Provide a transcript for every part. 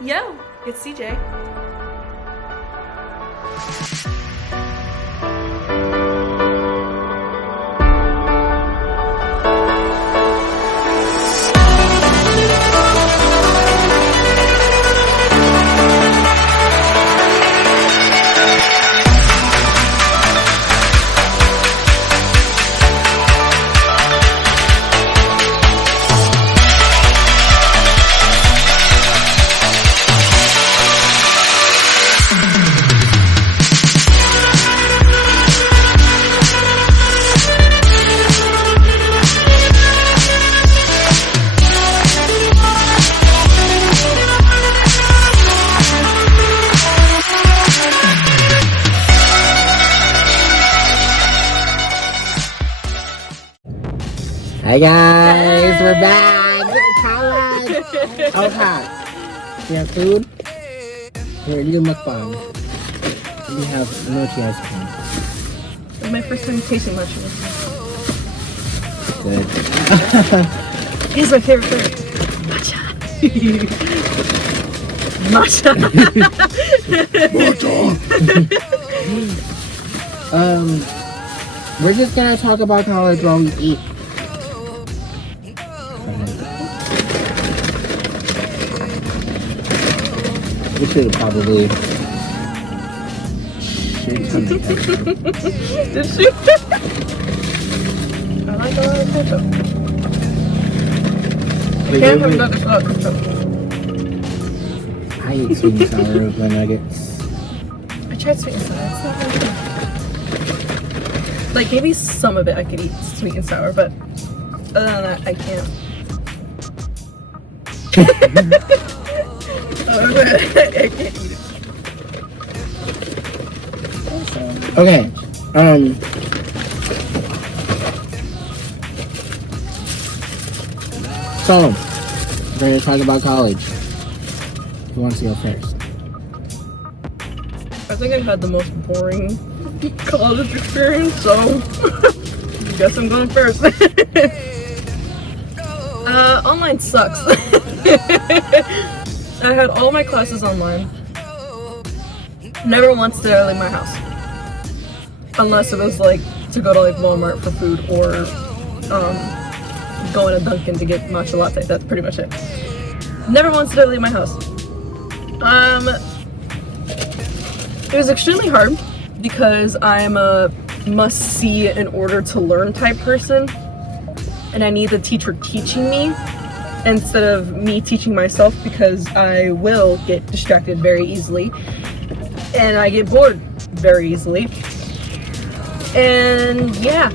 Yo, it's CJ. Hi guys, we're back. College. Okay. We have food. We're gonna do mukbang. We have mochi ice cream. This is my first time tasting mochi. Good. Here's my favorite flavor. Matcha. Matcha. We're just gonna talk about college while we eat. We should probably shoot something extra. Did she? I like a lot of ketchup. I can't have nuggets without ketchup. I eat sweet and sour with my nuggets. I tried sweet and sour. It's not very good. Like maybe some of it I could eat sweet and sour, but other than that I can't. I can't eat it. Okay. So we're gonna talk about college. Who wants to go first? I think I've had the most boring college experience, so I guess I'm going first. Online sucks. I had all my classes online. Never once did I leave my house. Unless it was like to go to like Walmart for food or going to Dunkin' to get matcha latte. That's pretty much it. Never once did I leave my house. It was extremely hard because I'm a must-see in order to learn type person, and I need the teacher teaching me instead of me teaching myself because I will get distracted very easily and I get bored very easily. And yeah,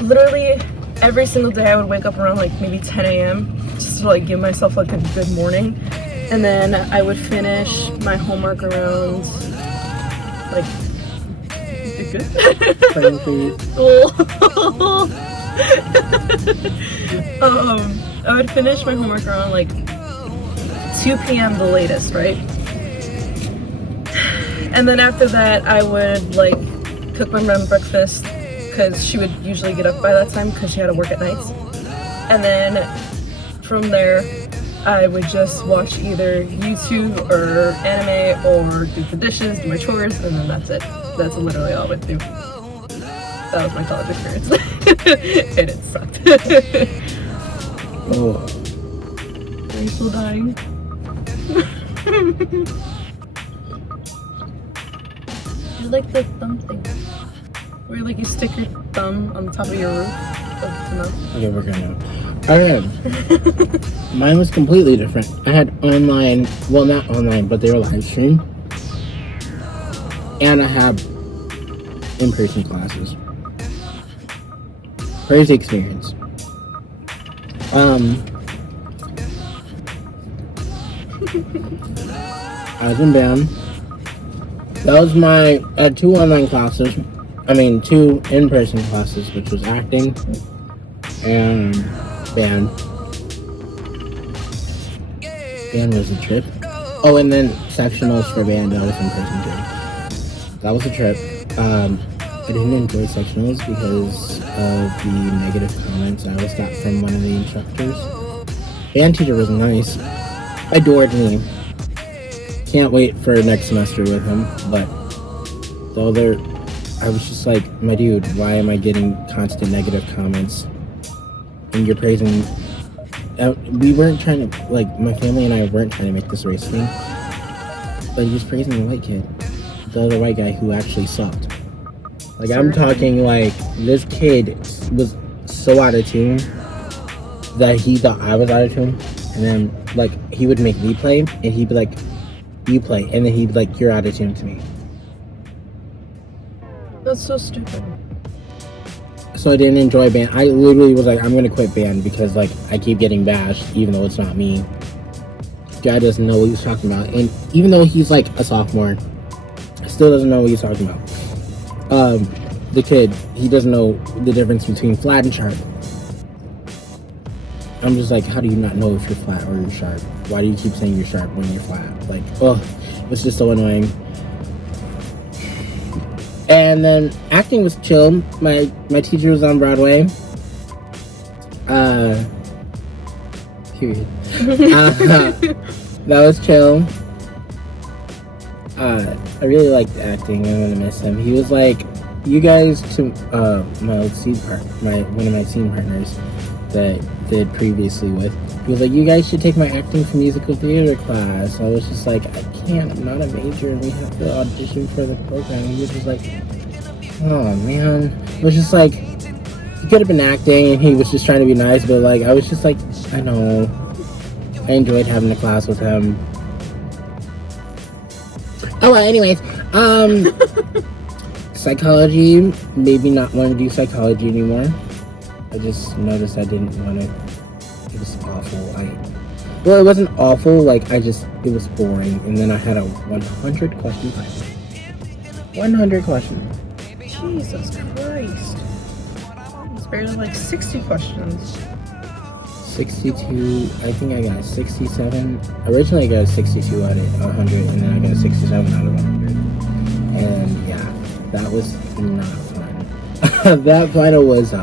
literally every single day I would wake up around like maybe 10 a.m. just to like give myself like a good morning, and then I would finish my homework around like good. I would finish my homework around like 2 p.m. the latest, right? And then after that I would like cook my mom breakfast because she would usually get up by that time because she had to work at nights. And then from there I would just watch either YouTube or anime or do the dishes, do my chores, and then that's it. That's literally all I would do. That was my college experience. And it sucked. Oh. Are you still dying? You like the thumb thing. Where like you stick your thumb on the top of your roof. Okay, we're gonna. Alright. Mine was completely different. I had online, well, not online, but they were live stream. And I had in-person classes. Crazy experience. I was in band. That was I had 2 online classes. I mean, 2 in-person classes, which was acting and band. Band was a trip. Oh, and then sectionals for band, that was in person too. That was a trip. I didn't enjoy sectionals because of the negative comments I always got from one of the instructors. Band teacher was nice, adored me. Can't wait for next semester with him. But the other, I was just like, my dude, why am I getting constant negative comments? And you're praising. We weren't trying to, like, my family and I weren't trying to make this race thing. But he was praising the white kid, the other white guy who actually sucked. Like, I'm talking like this kid was so out of tune that he thought I was out of tune, and then like he would make me play, and he'd be like, "You play," and then he'd be like, "You're out of tune to me." That's so stupid. So I didn't enjoy band. I literally was like, I'm gonna quit band because like I keep getting bashed, even though it's not me. Guy doesn't know what he's talking about, and even though he's like a sophomore, still doesn't know what he's talking about. The kid, he doesn't know the difference between flat and sharp. I'm just like, how do you not know if you're flat or you're sharp? Why do you keep saying you're sharp when you're flat? Like, oh, it's just so annoying. And then acting was chill. My teacher was on Broadway. Period. That was chill. I really liked acting. I'm gonna miss him. He was like, you guys, to my old one of my scene partners that I did previously with. He was like, you guys should take my acting for musical theater class. I was just like, I can't. I'm not a major, and we have to audition for the program. He was just like, oh man. It was just like, he could have been acting, and he was just trying to be nice, but like, I was just like, I know. I enjoyed having a class with him. Oh, well, anyways, psychology, maybe not want to do psychology anymore. I just noticed I didn't want to. It was awful. Well, it wasn't awful, like, it was boring. And then I had a 100 question test. 100 questions. Jesus Christ. It's barely like 60 questions. 62, I think I got 67. Originally I got a 62 out of 100, and then I got a 67 out of 100. And yeah, that was not fun. That final was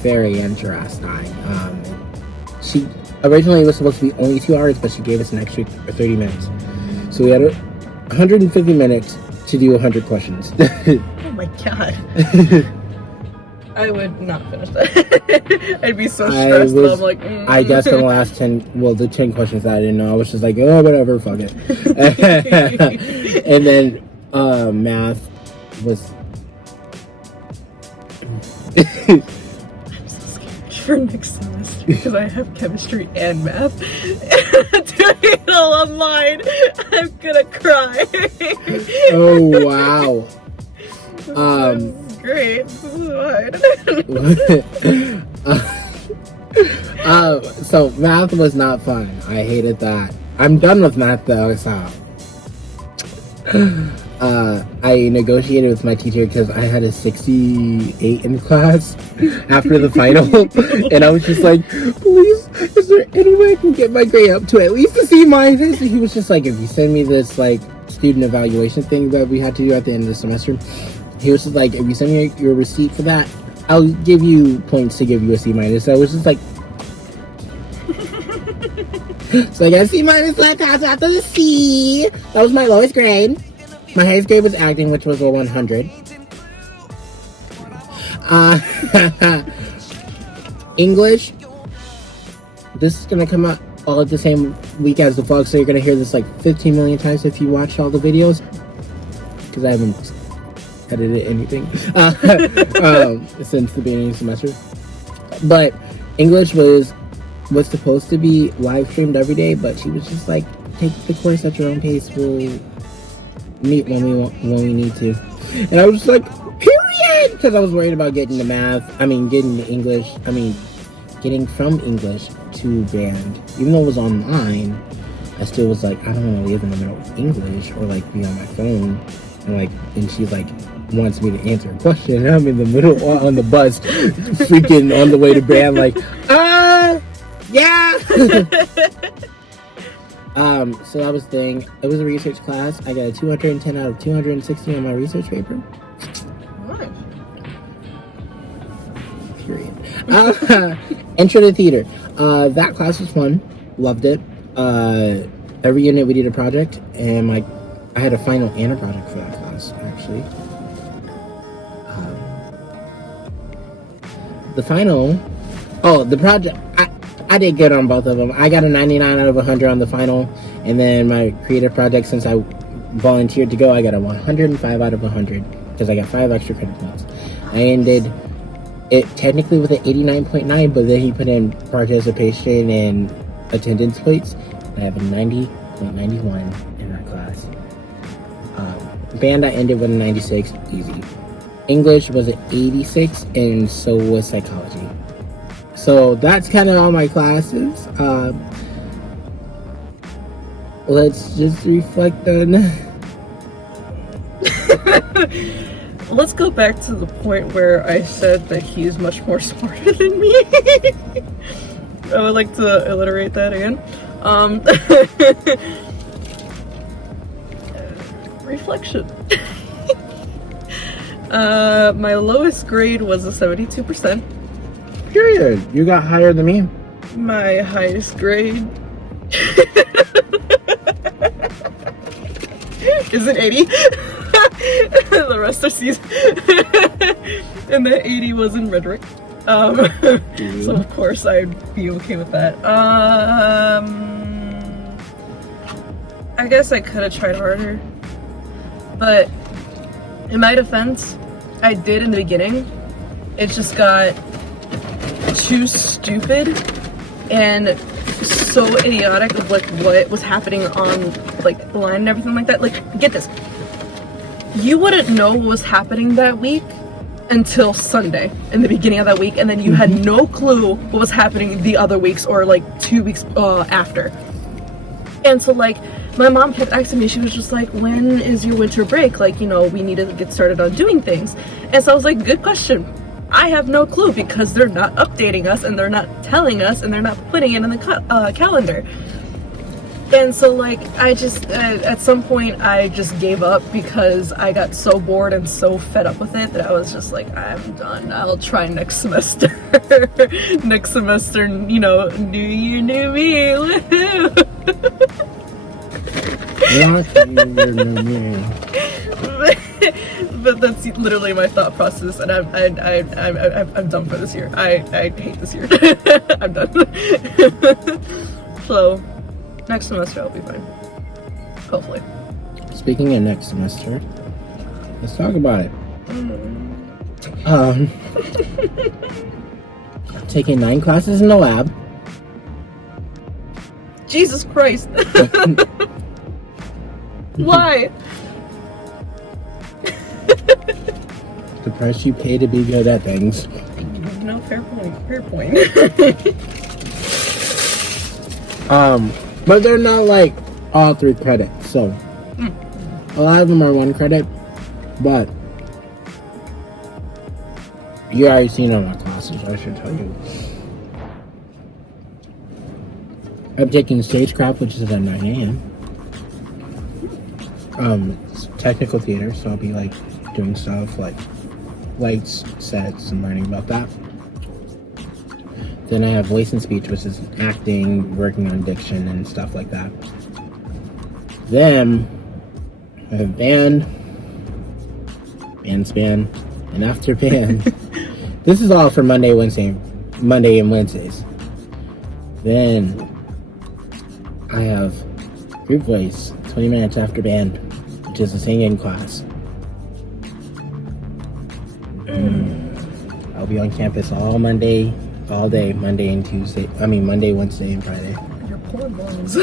very interesting. She originally it was supposed to be only 2 hours, but she gave us an extra 30 minutes. So we had 150 minutes to do 100 questions. Oh my god. I would not finish that. I'd be so stressed. I'm like, I guess in the last 10 questions that I didn't know, I was just like, oh, whatever, fuck it. And then math was. I'm so scared for next semester because I have chemistry and math. Doing it all online, I'm gonna cry. Oh wow. Great. This is fine. So math was not fun. I hated that. I'm done with math though, so I negotiated with my teacher because I had a 68 in class after the final, and I was just like, please, is there any way I can get my grade up to at least a C minus? And he was just like, if you send me this like student evaluation thing that we had to do at the end of the semester, he was just like, if you send me your receipt for that, I'll give you points to give you a C minus. So I was just like, so I got a C minus left after the C. That was my lowest grade. My highest grade was acting, which was a 100. English. This is gonna come out all at the same week as the vlog, so you're gonna hear this like 15 million times if you watch all the videos, because I haven't edited anything since the beginning of the semester. But English was supposed to be live streamed every day, but she was just like, take the course at your own pace. We'll meet when we need to. And I was just like, period, because I was worried about getting getting from English to band. Even though it was online, I still was like, I don't want to live in the middle of English or like be on my phone and she like wants me to answer a question, and I'm in the middle on the bus freaking on the way to band like, yeah. So that was the thing. It was a research class. I got a 210 out of 260 on my research paper. Nice. Period. Intro to theater. That class was fun. Loved it. Every unit we did a project, and I had a final and a project for that class, actually. The final, the project, I did good on both of them. I got a 99 out of 100 on the final, and then my creative project, since I volunteered to go, I got a 105 out of 100 because I got 5 extra credit points. I ended it technically with an 89.9, but then he put in participation and attendance points. I have a 90.91 in that class. Band, I ended with a 96, easy. English was an 86, and so was psychology. So that's kind of all my classes. Let's just reflect on. Let's go back to the point where I said that he is much more smarter than me. I would like to alliterate that again. Reflection. My lowest grade was a 72%. Period. You got higher than me. My highest grade is an 80. The rest are C's. And the 80 was in rhetoric. So of course I'd be okay with that. I guess I could have tried harder. But in my defense, I did in the beginning. It just got too stupid and so idiotic of like what was happening on like the line and everything like that. Like, get this. You wouldn't know what was happening that week until Sunday in the beginning of that week, and then you had no clue what was happening the other weeks or like 2 weeks after. And so like my mom kept asking me, she was just like, when is your winter break? Like, you know, we need to get started on doing things. And so I was like, good question. I have no clue because they're not updating us and they're not telling us and they're not putting it in the calendar. And so like I just at some point I just gave up because I got so bored and so fed up with it that I was just like, I'm done. I'll try next semester. Next semester, you know, new year, new me. Woohoo! But that's literally my thought process, and I'm done for this year. I hate this year. I'm done. So next semester I'll be fine. Hopefully. Speaking of next semester, let's talk about it. Taking 9 classes in the lab. Jesus Christ. Why? The price you pay to be good at things. No, fair point. Fair point. But they're not like all 3 credits, so a lot of them are 1 credit, but you already seen all my classes, I should tell you. I'm taking stagecraft, which is at 9 a.m. It's technical theater, so I'll be like doing stuff like lights, sets, and learning about that. Then I have voice and speech, which is acting, working on diction and stuff like that. Then I have band span, and after band, this is all for Monday and Wednesdays. Then I have group voice, 20 minutes after band, which is a singing class. I'll be on campus all day, Monday, Wednesday, and Friday. Your poor lungs.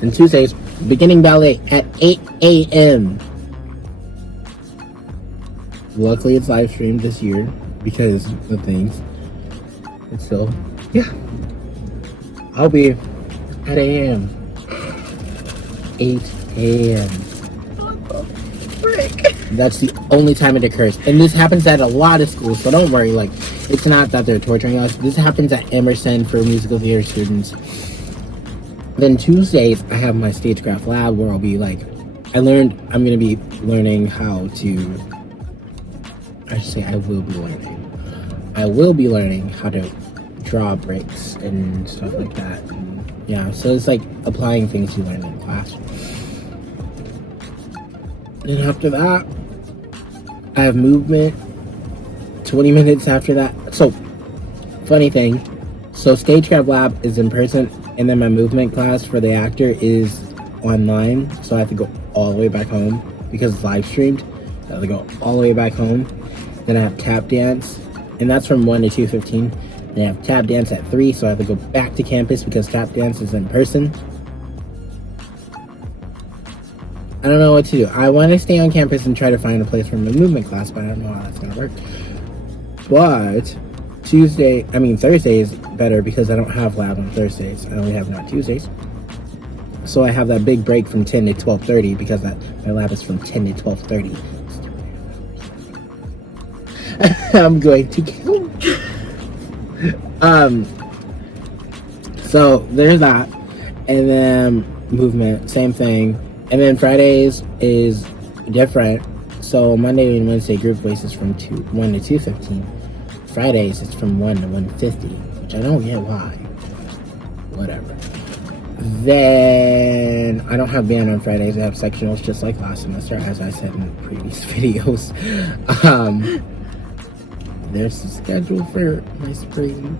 And Tuesdays, beginning ballet at 8 a.m. Luckily, it's live streamed this year because of things. And so, yeah. I'll be at 8 a.m. 8 a.m. Frick. That's the only time it occurs. And this happens at a lot of schools, so don't worry. Like, it's not that they're torturing us. This happens at Emerson for musical theater students. Then Tuesdays, I have my stagecraft lab where I'll be like, I'm going to be learning how to, I will be learning how to draw breaks and stuff like that. Yeah, so it's like applying things you learn in class. And after that, I have movement. 20 minutes after that. So, funny thing. So, Stagecraft Lab is in person, and then my movement class for the actor is online. So, I have to go all the way back home because it's live streamed. I have to go all the way back home. Then I have tap dance, and that's from 1 to 2:15. Then I have tap dance at 3, so I have to go back to campus because tap dance is in person. I don't know what to do. I want to stay on campus and try to find a place for my movement class, but I don't know how that's going to work. But Thursday is better because I don't have lab on Thursdays. I only have it on Tuesdays. So I have that big break from 10 to 12:30 because my lab is from 10 to 12:30. I'm going to kill. So there's that. And then movement, same thing. And then Fridays is different. So Monday and Wednesday group waste is from 1 to 2:15. Fridays it's from 1 to 1:50, which I don't get why. Whatever. Then I don't have band on Fridays. I have sectionals just like last semester, as I said in previous videos. There's the schedule for my spring.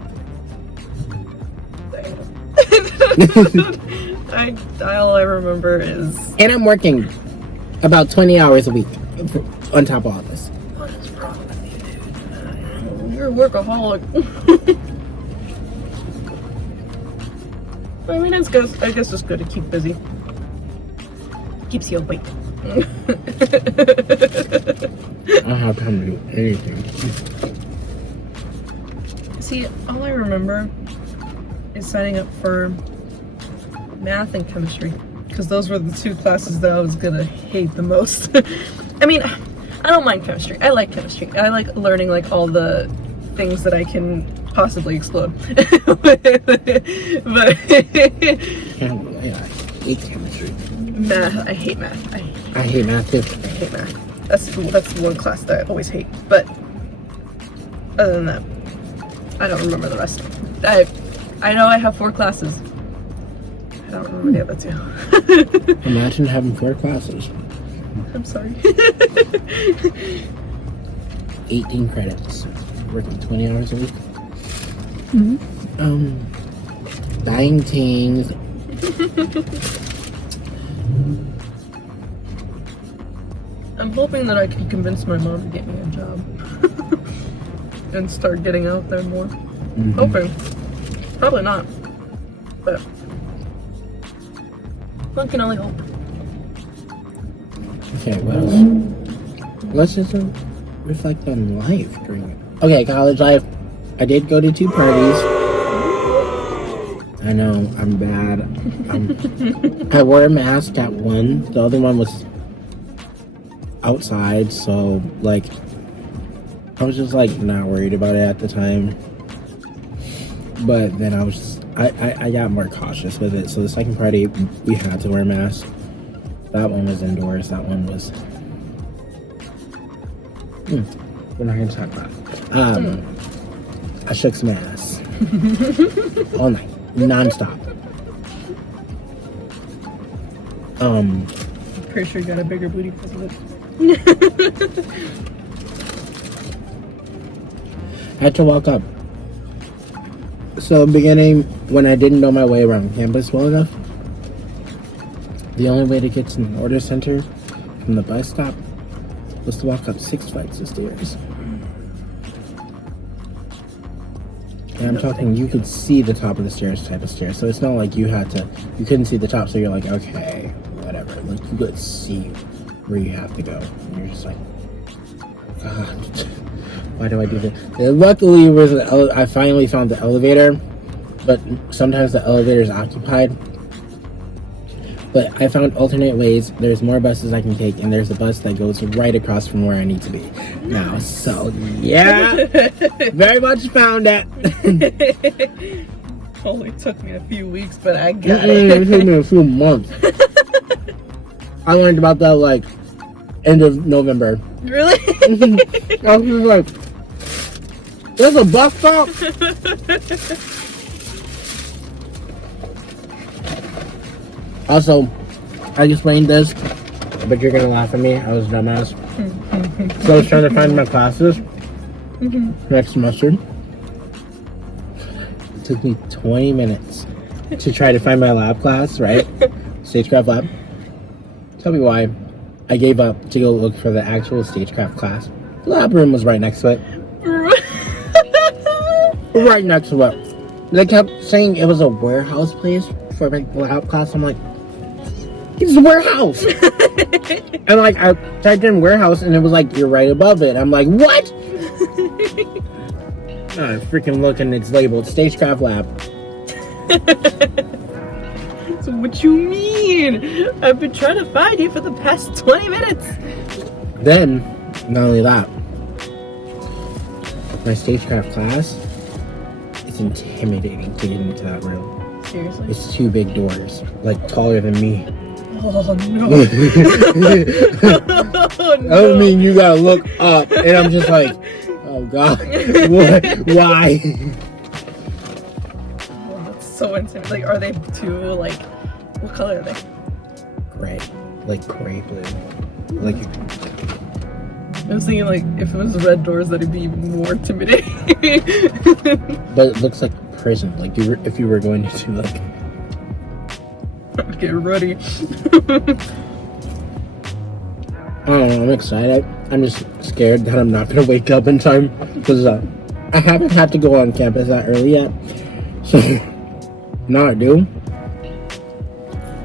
All I remember is... And I'm working about 20 hours a week on top of all this. What is wrong with you, dude? You're a workaholic. I mean, I guess it's good to keep busy. Keeps you awake. I don't have time to do anything. See, all I remember is signing up for math and chemistry, because those were the two classes that I was gonna hate the most. I mean, I don't mind chemistry. I like chemistry. I like learning like all the things that I can possibly explode. But I hate chemistry. Math, I hate math. I hate math too. I hate math. That's one class that I always hate. But other than that, I don't remember the rest. I know I have 4 classes. I don't remember the other 2. Imagine having 4 classes. I'm sorry. 18 credits. Working 20 hours a week. Mm-hmm. Dying teens. I'm hoping that I can convince my mom to get me a job. And start getting out there more. Mm-hmm. Hoping. Probably not. But one can only hope. Okay, what else? Let's just reflect on life during it. Okay, college life. I did go to 2 parties. I know, I'm bad. I wore a mask at one. The other one was outside, so like I was just like not worried about it at the time. But then I was just, I got more cautious with it. So the second party we had to wear masks. That one was indoors. That one was we're not gonna talk about it. I shook some ass all night, non-stop. Pretty sure you got a bigger booty because of it. I had to walk up. So beginning, when I didn't know my way around campus well enough, the only way to get to the order center from the bus stop was to walk up 6 flights of stairs. And I'm talking, you could see the top of the stairs type of stairs. So it's not like you couldn't see the top, so you're like, okay, whatever. Like, you could see where you have to go. And you're just like, God, why do I do this? And luckily, I finally found the elevator, but sometimes the elevator is occupied. But I found alternate ways. There's more buses I can take, and there's a bus that goes right across from where I need to be now. So, yeah, very much found it. Only took me a few weeks, but I got it. It took me a few months. I learned about that, like, end of November. Really? I was just like, There's a bus stop? Also, I explained this, but you're gonna laugh at me. I was a dumbass. So I was trying to find my classes next semester. It took me 20 minutes to try to find my lab class, right? Stagecraft lab. Tell me why I gave up to go look for the actual stagecraft class. The lab room was right next to it. Right next to it. They kept saying it was a warehouse place for my lab class. I'm like, it's a warehouse. And like I typed in warehouse and it was like, you're right above it. I'm like, what? I freaking look and it's labeled stagecraft lab. So what you mean? I've been trying to find you for the past 20 minutes. Then, not only that, my stagecraft class, it's intimidating to get into that room. Seriously? It's 2 big doors, like taller than me. Oh no. Oh, no. I mean, you gotta look up, and I'm just like, oh god, what? Why? Oh, that's so insane. Like, are they too, like, what color are they? Gray, like gray blue. Like, I was thinking, like, if it was red doors, that'd be even more intimidating. but it looks like prison. Like, if you were going to like. Get ready. I don't know, I'm excited. I'm just scared that I'm not gonna wake up in time because I haven't had to go on campus that early yet. So now I do.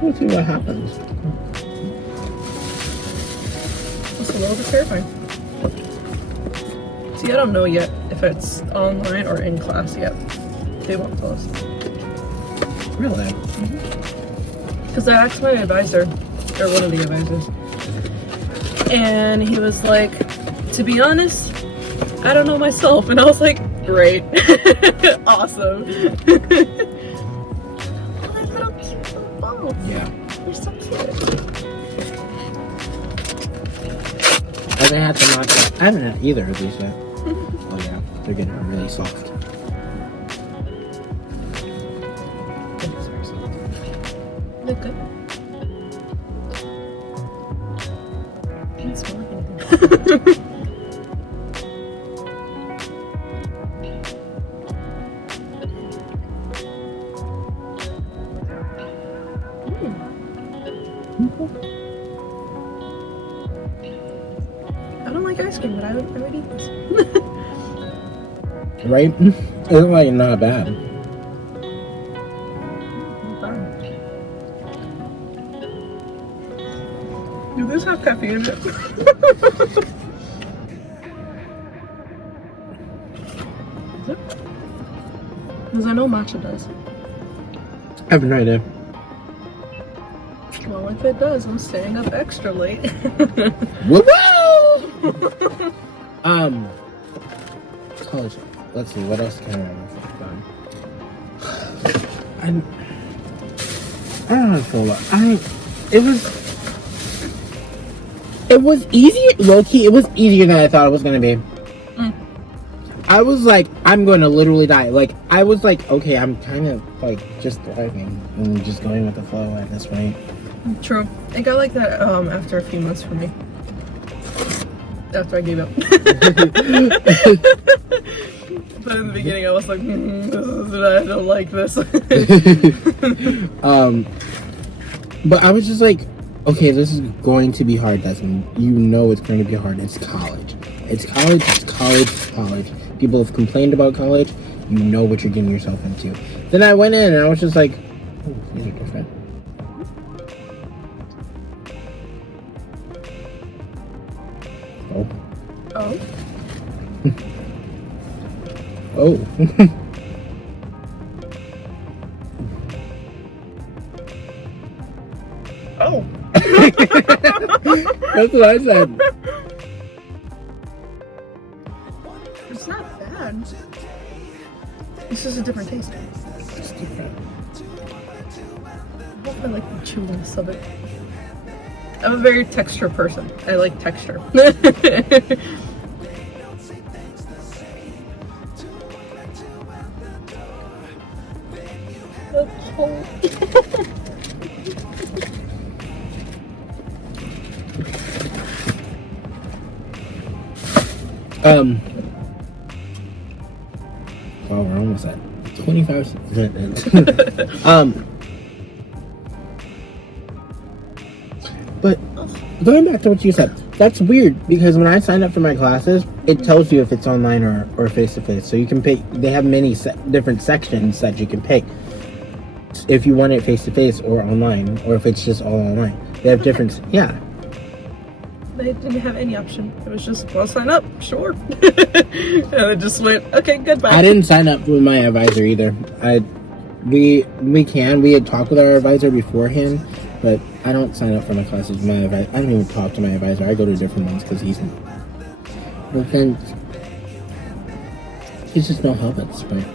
We'll see what happens. It's a little bit terrifying. See, I don't know yet if it's online or in class yet. They won't tell us. Really? Because I asked my advisor, or one of the advisors, and he was like, to be honest, I don't know myself. And I was like, great. Awesome. Oh, that little cute little balls. Yeah. They're so cute. I haven't had either of these yet. Oh yeah, they're getting really soft. Look good. Can't smell anything. I don't like ice cream, but I would eat this. Right? It's like not bad. Do this have caffeine in it? Is it? Because I know matcha does. I have no idea. Well, if it does, I'm staying up extra late. Woo! College. Let's see, what else can I have done? I don't know for what. It was easy, low key. It was easier than I thought it was gonna be. I was like, I'm going to literally die. Like, I was like, okay, I'm kind of like just thriving and just going with the flow at this point. True. It got like that after a few months for me. After I gave up. But in the beginning, I was like, I don't like this. But I was just like, okay, this is going to be hard, Desmond. You know it's going to be hard. It's college. It's college, it's college, it's college. People have complained about college. You know what you're getting yourself into. Then I went in and I was just like, oh, these are different. Oh. Oh. Oh. Oh. That's what I said. It's not bad. It's just a different taste. It's different. I hope I like the chewiness of it. I'm a very texture person. I like texture. Oh, we're almost at 25 minutes. But going back to what you said, that's weird because when I signed up for my classes, it tells you if it's online or face to face. So you can pick. They have many different sections that you can pick if you want it face to face or online, or if it's just all online. They have different. Yeah. They didn't have any option. It was just, well, sign up, sure. And it just went, okay, goodbye. I didn't sign up with my advisor either. We had talked with our advisor beforehand, but I don't sign up for my classes with my advisor. I don't even talk to my advisor. I go to different ones because he's just no help at this point.